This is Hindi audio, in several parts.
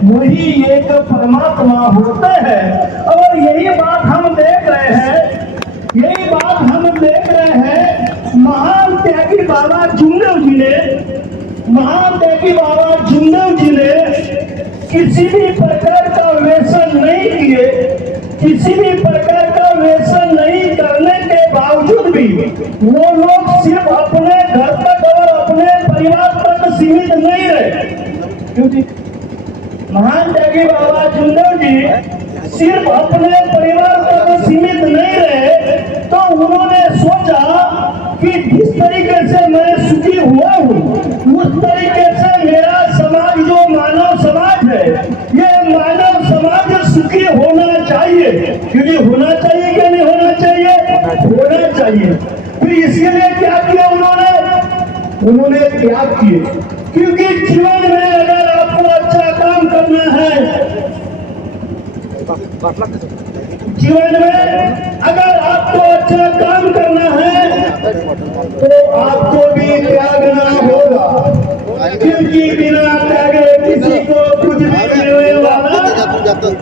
वही एक परमात्मा होते हैं। और यही बात हम देख रहे हैं, यही बात हम देख रहे हैं। महान त्यागी बाबा जुमदेव जी ने, महान त्यागी बाबा जुमदेव जी ने किसी भी प्रकार का व्यसन नहीं किए, किसी भी प्रकार का व्यसन नहीं करने के बावजूद भी वो लोग सिर्फ अपने घर तक और अपने परिवार तक सीमित नहीं रहे। क्योंकि महान त्यागी बाबा जुमदेव जी सिर्फ अपने परिवार तक सीमित नहीं रहे, तो उन्होंने सोचा कि जिस तरीके से मैं सुखी हुआ हूँ उस तरीके से मेरा समाज, जो मानव समाज है, ये मानव समाज सुखी होना चाहिए। क्योंकि होना चाहिए क्या नहीं होना चाहिए? होना चाहिए। फिर इसके लिए क्या किया उन्होंने त्याग किए। क्योंकि जीवन में अगर आपको अच्छा काम करना है, जीवन में अगर आपको अच्छा काम करना है तो आपको भी त्यागना होगा। क्योंकि बिना त्यागे किसी को कुछ भी मिलने वाला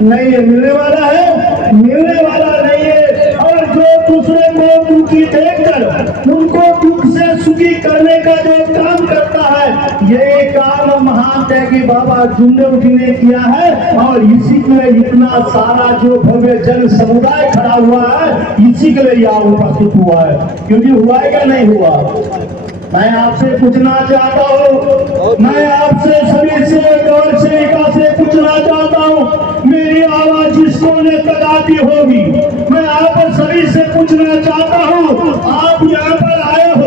नहीं है, मिलने वाला है, मिलने वाला नहीं है। और जो दूसरे को दुखी देखकर उनको दुख से सुखी करने का जो काम करता है, ये काम महान त्यागी बाबा जुमदेव जी ने किया है। और इसी के लिए इतना सारा जो भव्य जन समुदाय खड़ा हुआ है, इसी के लिए यहाँ उपस्थित हुआ है। क्योंकि हुआ है क्या नहीं हुआ? मैं आपसे पूछना चाहता हूँ, मैं आपसे सभी से गौर सेविका से पूछना चाहता हूँ, मेरी आवाज जिसको ने तक होगी, मैं आप सभी से पूछना चाहता हूँ, आप यहाँ पर आए हो,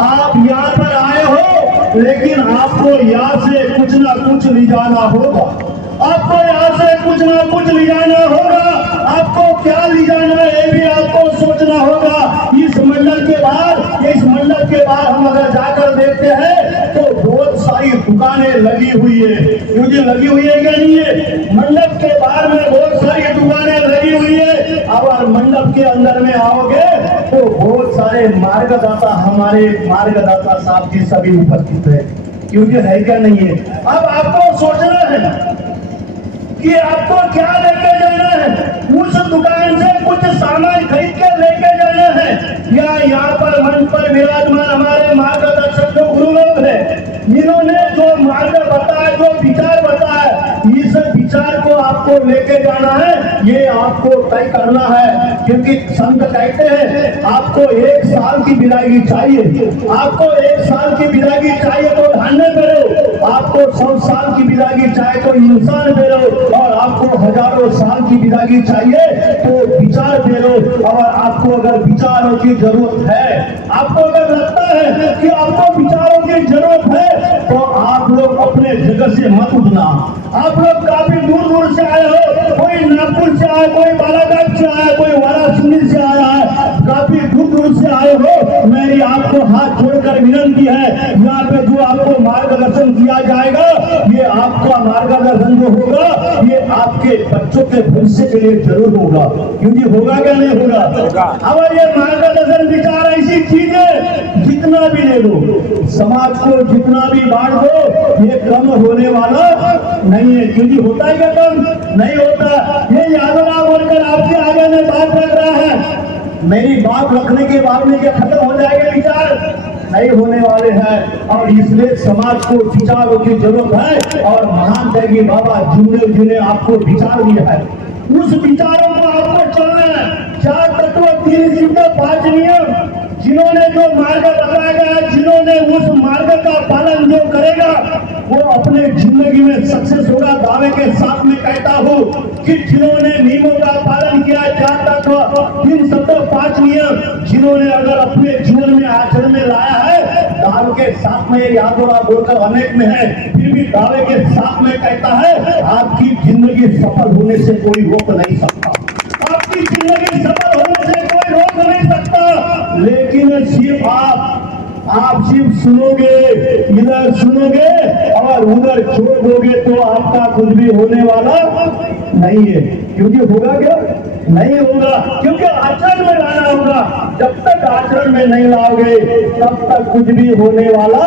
आप यहाँ पर आए हो, लेकिन आपको यहाँ से कुछ ना कुछ ले जाना होगा। आपको यहाँ से कुछ ना कुछ ले जाना होगा। आपको क्या ले जाना है ये भी आपको सोचना होगा। इस मंडल के बाहर हम अगर जाकर देखते हैं तो बहुत सारी दुकानें लगी हुई है। क्योंकि लगी हुई है क्या नहीं है? मंडप के बाहर में बहुत सारी दुकानें लगी हुई है। और मंडप के अंदर में आओगे तो बहुत सारे मार्गदाता, हमारे मार्गदाता साहब जी सभी उपस्थित है। क्योंकि है क्या नहीं है? अब आपको सोचना है कि आपको क्या लेके जाना है। उस दुकान से कुछ सामान खरीद के लेके जाना है, या यहाँ पर मंच पर विराजमान हमारे मार्गदर्शक जो गुरु लोग हैं, इन्होंने जो मार्ग बताया, जो विचार बताया, इस विचार को आपको लेके जाना है, ये आपको तय करना है। क्योंकि संत कहते हैं आपको 1 साल की विदाई चाहिए, आपको 1 साल की विदाई चाहिए तो धान्य बेरो, आपको 100 साल की विदाई चाहिए तो इंसान बेरो, और आपको हजारों साल की विदाई चाहिए तो विचार बेरो। और आपको अगर विचारों की जरूरत है, आपको अगर लगता है कि आपको विचारों की जरूरत है, तो आप लोग अपने जगह से मत उठना। आप लोग काफी दूर दूर से आए हो, कोई नागपुर से आए, कोई बालाघाट से आए, कोई वाराणसी से आया है, काफी दूर दूर से आए हो। मेरी आपको हाथ जोड़कर विनती है, यहाँ पे जो आपको मार्गदर्शन किया जाएगा, ये आपका मार्गदर्शन जो होगा ये आपके बच्चों के भविष्य के लिए जरूर होगा। क्योंकि होगा क्या नहीं होगा? और ये मार्गदर्शन विचार ऐसी चीज है, जितना भी ले लो, समाज को जितना भी बांट दो, ये कम होने वाला नहीं है। क्योंकि होता है क्या कम? नहीं होता। ये यादव बोलकर आपके आगे में बात रख रहा है, मेरी बात रखने के बाद में क्या खत्म हो जाएगा? विचार नहीं होने वाले हैं। और इसलिए समाज को विचारों की जरूरत है, और महान त्यागी बाबा जुमदेव जी ने आपको विचार दिया है, उस विचारों को आपको चलना है। 4 तत्व, 3 सिद्ध, 5 नियम, जिन्होंने जो मार्ग बताया, जिन्होंने उस मार्ग का पालन जो करेगा वो अपने जिंदगी में सक्सेस होगा। दावे के साथ में कहता हूँ कि जिन्होंने नियमों का पालन किया, 4 तत्व, 3 सत्य, 5 नियम, जिन्होंने अगर अपने जीवन में आचरण में लाया है, दावे के साथ में यादों बोलकर अनेक में है, फिर भी दावे के साथ में कहता है आपकी जिंदगी सफल होने से कोई रोक नहीं सकता, आपकी जिंदगी सफल होने से कोई रोक नहीं सकता। लेकिन सिर्फ आप सिर्फ सुनोगे, इधर सुनोगे और उधर छोड़ दोगे तो आपका कुछ भी होने वाला नहीं है। क्योंकि होगा क्या? नहीं होगा, क्योंकि आचरण में लाना होगा। जब तक आचरण में नहीं लाओगे तब तक कुछ भी होने वाला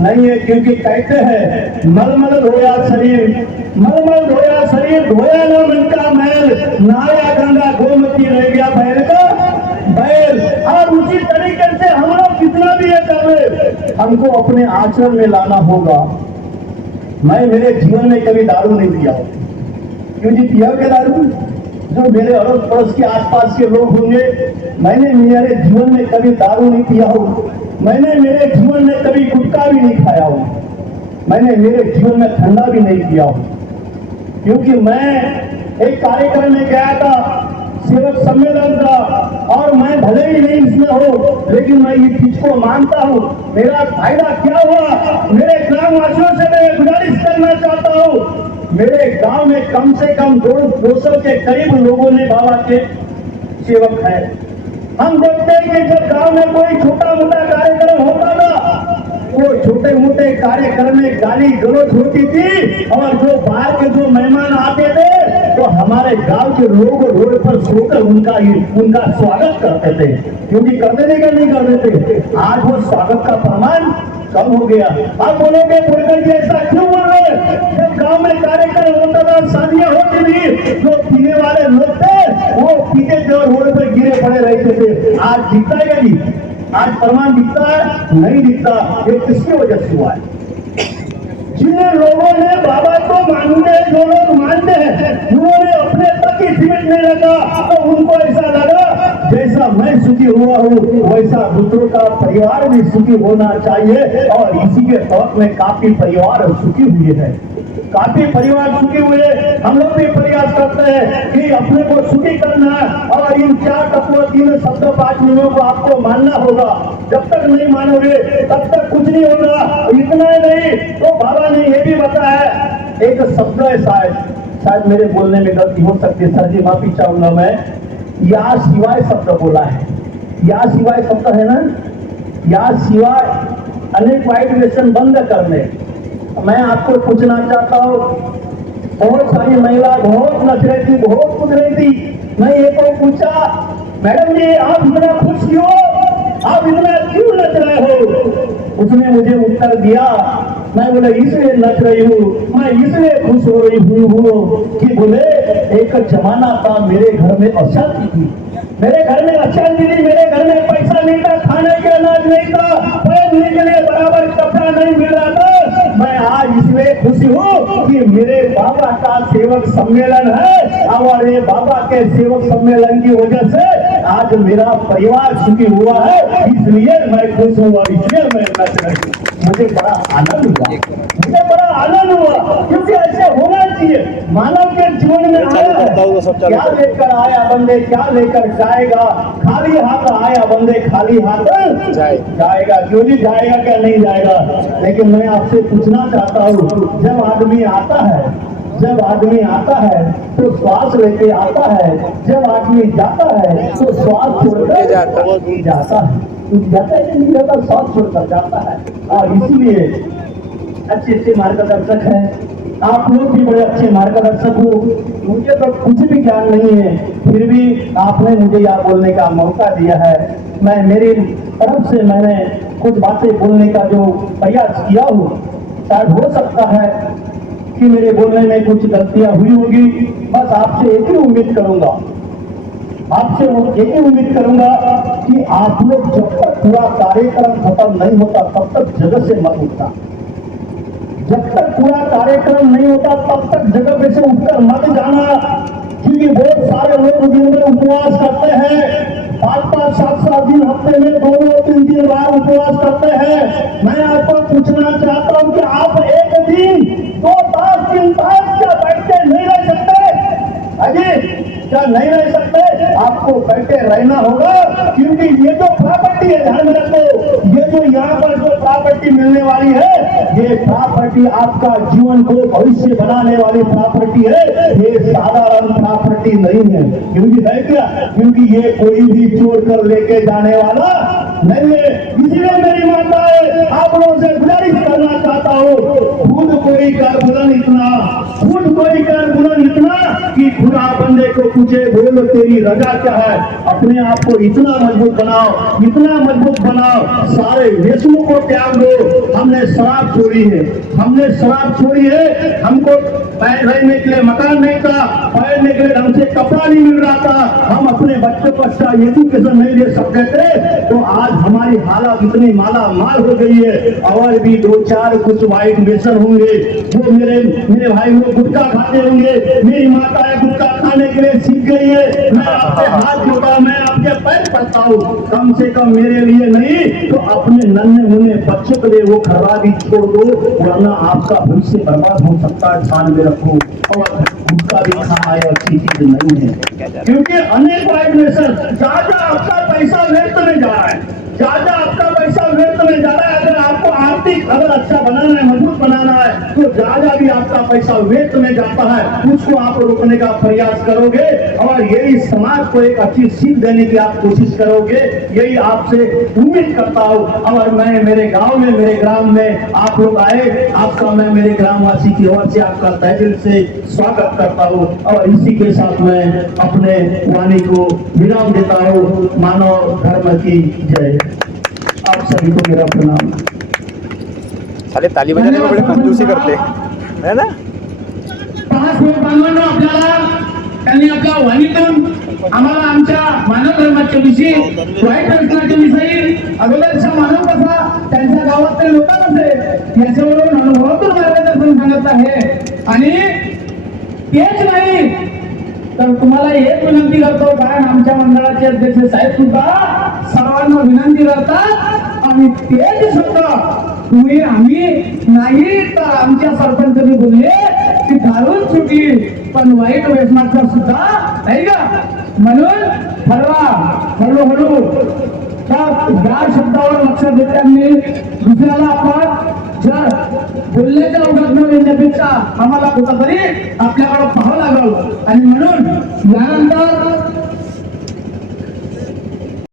नहीं है। क्योंकि कहते हैं मलमल धोया शरीर, मलमल धोया शरीर, धोया न मन का मैल, नहाया गंगा गोमती रह गया बैल का बैल। और उसी तरीके से हम लोग कितना भी ये कर रहे, हमको अपने आचरण में लाना होगा। मैं मेरे जीवन में कभी दारू नहीं पिया, क्यों जी पिया क्या दारू? जो मेरे अड़ोस पड़ोस के आसपास के लोग होंगे, मैंने मेरे जीवन में कभी दारू नहीं पिया हो, मैंने मेरे जीवन में कभी गुटखा भी नहीं खाया हो, मैंने मेरे जीवन में ठंडा भी नहीं पिया हो। क्योंकि मैं एक कार्यक्रम में गया था, सेवक सम्मेलन का, और मैं भले ही नहीं इसमें हो, लेकिन मैं इस चीज को मानता हूँ। मेरा फायदा क्या हुआ, मेरे ग्रामवासियों से मैं गुजारिश करना चाहता हूँ, मेरे गांव में कम से कम 200 के करीब लोगों ने बाबा के सेवक है। हम देखते हैं कि जब गांव में कोई छोटा मोटा कार्यक्रम होता था, वो छोटे मोटे कार्यक्रम में गाली गलौज होती थी, और जो बाहर के जो मेहमान आते थे तो हमारे गांव के लोग रोड पर सोकर उनका स्वागत करते थे। क्योंकि करते थे क्या नहीं करते थे? आज वो स्वागत का प्रमाण कम हो गया। आप बोलोगे बोलकर जी ऐसा क्यों बोल रहे? जब गांव में कार्यक्रम होता था, शादियां होती थी, जो पीने वाले लोग थे वो पीते थे और रोड पर गिरे पड़े रहते थे। आज दिखता है क्या जी? आज प्रमाण दिखता है? नहीं दिखता। ये किसकी वजह से हुआ है? जिन लोगों ने बाबा को मानते हैं, जो लोग मानते हैं, उन्होंने अपने तक ही सिमटने लगा, तो उनको ऐसा लगा जैसा मैं सुखी हुआ हूँ वैसा दूसरों का परिवार भी सुखी होना चाहिए। और इसी के तौर में काफी परिवार सुखी हुए हैं, काफी परिवार सुखी हुए। हम लोग भी प्रयास करते हैं कि अपने को सुखी करना है, और इन 4 तत्वों 3 शब्द 5 नियमों को आपको मानना होगा। जब तक नहीं मानोगे तब तक कुछ नहीं होगा। इतना ही नहीं तो बाबा ने ये भी बताया, एक शब्द है, शायद मेरे बोलने में गलती हो सकती है, सर जी माफी चाहूंगा मैं, या सिवाय शब्द बोला है। या सिवाय शब्द है ना, या सिवाय अनेक वाइब्रेशन बंद करने। मैं आपको पूछना चाहता हूँ, बहुत सारी महिला बहुत नच रही थी, बहुत कुछ रही थी। मैं ये तो पूछा, मैडम जी आप इतना खुश क्यों, आप इतना क्यों नच रहे हो? उसने मुझे उत्तर दिया, मैं बोले इसलिए नच रही हूँ, मैं इसलिए खुश हो रही हूँ कि बोले एक जमाना था मेरे घर में अशांति थी, मेरे घर में अशांति थी, मेरे घर में पैसा नहीं था, खाने के अनाज नहीं था, पहनने के लिए बराबर कपड़ा नहीं मिल रहा था। मैं आज इसलिए खुशी हूँ कि मेरे बाबा का सेवक सम्मेलन है, और ये बाबा के सेवक सम्मेलन की वजह से आज मेरा परिवार सुखी हुआ है, इसलिए मैं खुश हूँ और इसलिए मैं नच रही हूँ। मुझे बड़ा आनंद हुआ, मुझे बड़ा आनंद हुआ, क्योंकि ऐसे होना चाहिए। मानव के जीवन में आया है, क्या लेकर आया बंदे क्या लेकर जाएगा, खाली हाथ आया बंदे खाली हाथ जाएगा। क्यों नहीं जाएगा, क्या नहीं जाएगा? लेकिन मैं आपसे पूछना चाहता हूँ, जब आदमी आता है तो श्वास लेके आता है, जब आदमी जाता है तो श्वास छोड़कर जाता है कि नहीं जाता? श्वास छोड़कर जाता है। और इसीलिए अच्छे मार्गदर्शक हैं, आप लोग भी बड़े अच्छे मार्गदर्शक हो। मुझे तो कुछ भी ज्ञान नहीं है, फिर भी आपने मुझे यह बोलने का मौका दिया है। मैं मेरी तरफ से मैंने कुछ बातें बोलने का जो प्रयास किया हूँ, शायद हो सकता है कि मेरे बोलने में कुछ गलतियां हुई होगी। बस आपसे एक ही उम्मीद करूंगा, कि आप लोग जब तक पूरा कार्यक्रम खत्म नहीं होता तब तक जगह से मत उठना। जब तक पूरा कार्यक्रम नहीं होता तब तक जगह पे से उठकर मत जाना, क्योंकि बहुत सारे लोग दिन में उपवास करते हैं, 5-5, 7-7 दिन हफ्ते में 2-3 बार उपवास करते हैं। मैं आपको पूछना चाहता हूं कि आप एक दिन 2 तास 3 तास क्या बैठते नहीं रह सकते? अजी क्या नहीं रह सकते? आपको बैठे रहना होगा, क्योंकि ये जो प्रॉपर्टी है, ध्यान में रखो, ये जो यहाँ पर जो प्रॉपर्टी मिलने वाली है, ये प्रॉपर्टी आपका जीवन को भविष्य बनाने वाली प्रॉपर्टी है, ये साधारण प्रॉपर्टी नहीं है। क्योंकि है क्या? क्योंकि ये कोई भी चोर कर लेके जाने वाला नहीं है। इसीलिए मेरी माता है, आप लोगों से गुजारिश करना चाहता हूँ, खुद कोई कर बुलंद इतना कि खुदा बंदे को तुझे बोल तेरी रजा क्या है। अपने आप को इतना मजबूत बनाओ, इतना मजबूत बनाओ, सारे व्यसनों को त्याग दो। हमने शराब छोड़ी है, हमने शराब छोड़ी है, हमको रहने के लिए मकान नहीं था, पहनने के लिए ढंग से कपड़ा नहीं मिल रहा था, हम अपने बच्चों को अच्छा एजुकेशन नहीं दे सकते थे। तो आज हमारी हालत इतनी माला माल हो गई है। और भी दो चार कुछ वाइट व्यसन होंगे, वो मेरे भाई वो गुटखा खाते होंगे, मेरी माता गुटखा खाने के लिए सीख गई है। मैं आपके हाथ जोड़ा, मैं आपके पैर पड़ता हूँ, कम से कम मेरे लिए नहीं तो अपने नन्हे मुन्ने बच्चों के लिए वो खराबी छोड़ दो, वरना आपका भविष्य बर्बाद हो सकता है। ध्यान में रखो। और गुटखा भी खाना है अच्छी चीज नहीं है, क्योंकि अनेक वाइट व्यसन, ज्यादा आपका पैसा व्यर्थ में जा रहा है, ज्यादा आपका पैसा व्यर्थ में जा रहा है। अगर आपको आर्थिक अगर अच्छा बनाना है, मजबूत बनाना है, तो ज्यादा भी आपका पैसा व्यर्थ में जाता है, उसको आप रोकने का प्रयास करोगे और यही समाज को एक अच्छी सीख देने की आप कोशिश करोगे, यही आपसे उम्मीद करता हूँ। और मैं मेरे गांव में, मेरे ग्राम में आप लोग आए, आपका मैं मेरे ग्रामवासी की ओर से आपका तहे दिल से स्वागत करता हूँ। और इसी के साथ मैं अपने वाणी को विराम देता हूँ। मानव धर्म की जय। आप सभी को मेरा प्रणाम। साले ताली बजाने में बड़े कंजूसी करते है ना। 5 बांधवांनो, आपल्याला त्यांनी आपल्या वाणीतून आम्हाला आमच्या मानव धर्माच्या विषयी, वाईट व्यसनाच्या विषयी, अगोदरचा मानव कसा त्यांच्या गावातल्या लोकांना याच्यावरून अनुभवातून मार्गदर्शन सांगत आहे। आणि तेच नाही तर तुम्हाला एक विनंती करतो, कारण आमच्या मंडळाचे अध्यक्ष साहेब सुद्धा सर्वांना विनंती करतात आणि तेच सुद्धा तुम्ही आम्ही नाही तर आमच्या सरपंचांनी बोलले की दारू सुटली पण वाईट व्यसनाचा सुद्धा नाही का, म्हणून ठरवा हळूहळू या शब्दावर लक्ष देताना दुसऱ्याला आपण जर बोलण्याच्या अवघात न येण्यापेक्षा आम्हाला कुठंतरी आपल्याकडे पाहावं लागल। आणि म्हणून यानंतर